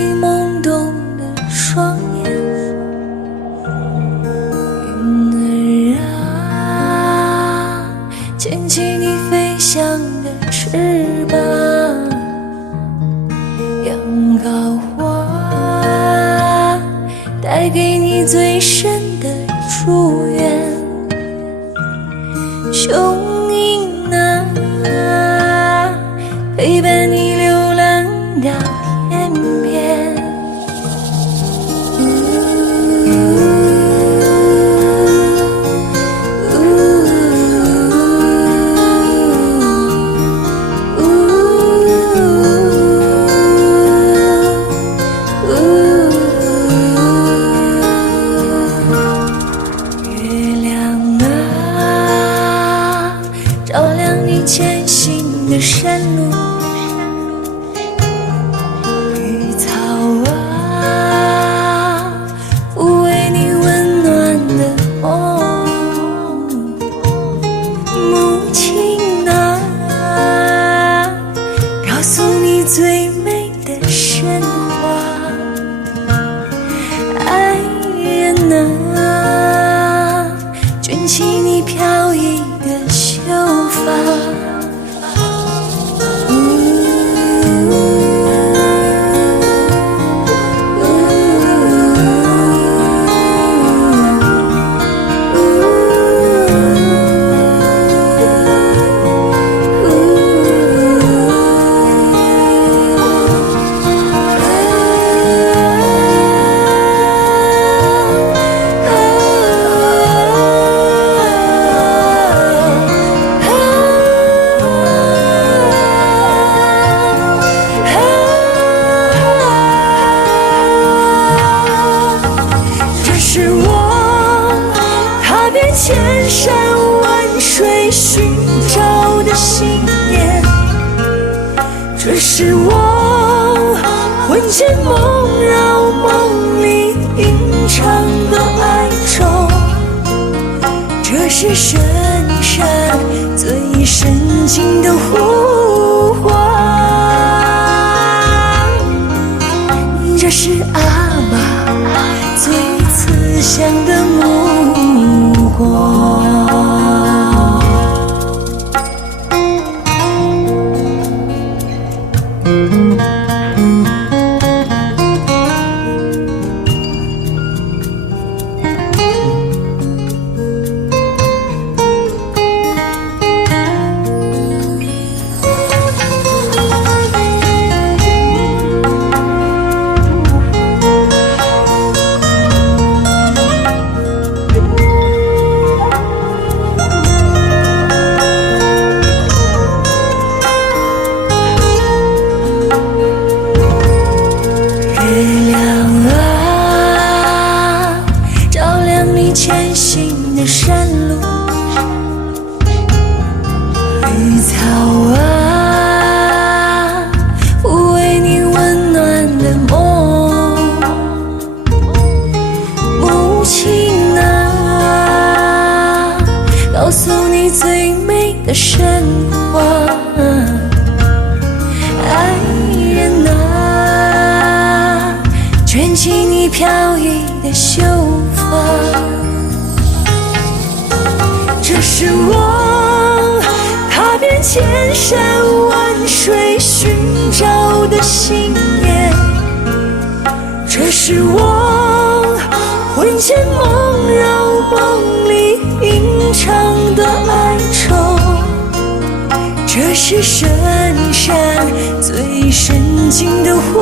你懵懂的双眼。云儿啊，牵起你飞翔的翅膀，羊羔花带给你最深的祝愿。雄鹰啊，陪伴你流浪到天边。照亮你前行的山路，绿草啊，抚慰你温暖的梦。母亲啊，告诉你最美的神话。爱人啊，卷起你飘逸的秀发。千山万水寻找的信念，这是我魂牵梦绕梦里吟唱的哀愁，这是深山最深情的呼唤，这是阿妈最慈祥的目光。前行的山路，绿草啊，抚慰你温暖的梦。母亲啊，告诉你最美的神话。爱人啊，卷起你飘逸的秀发。这是我踏遍千山万水寻找的信念，这是我魂牵梦绕梦里吟唱的哀愁，这是深山最深情的呼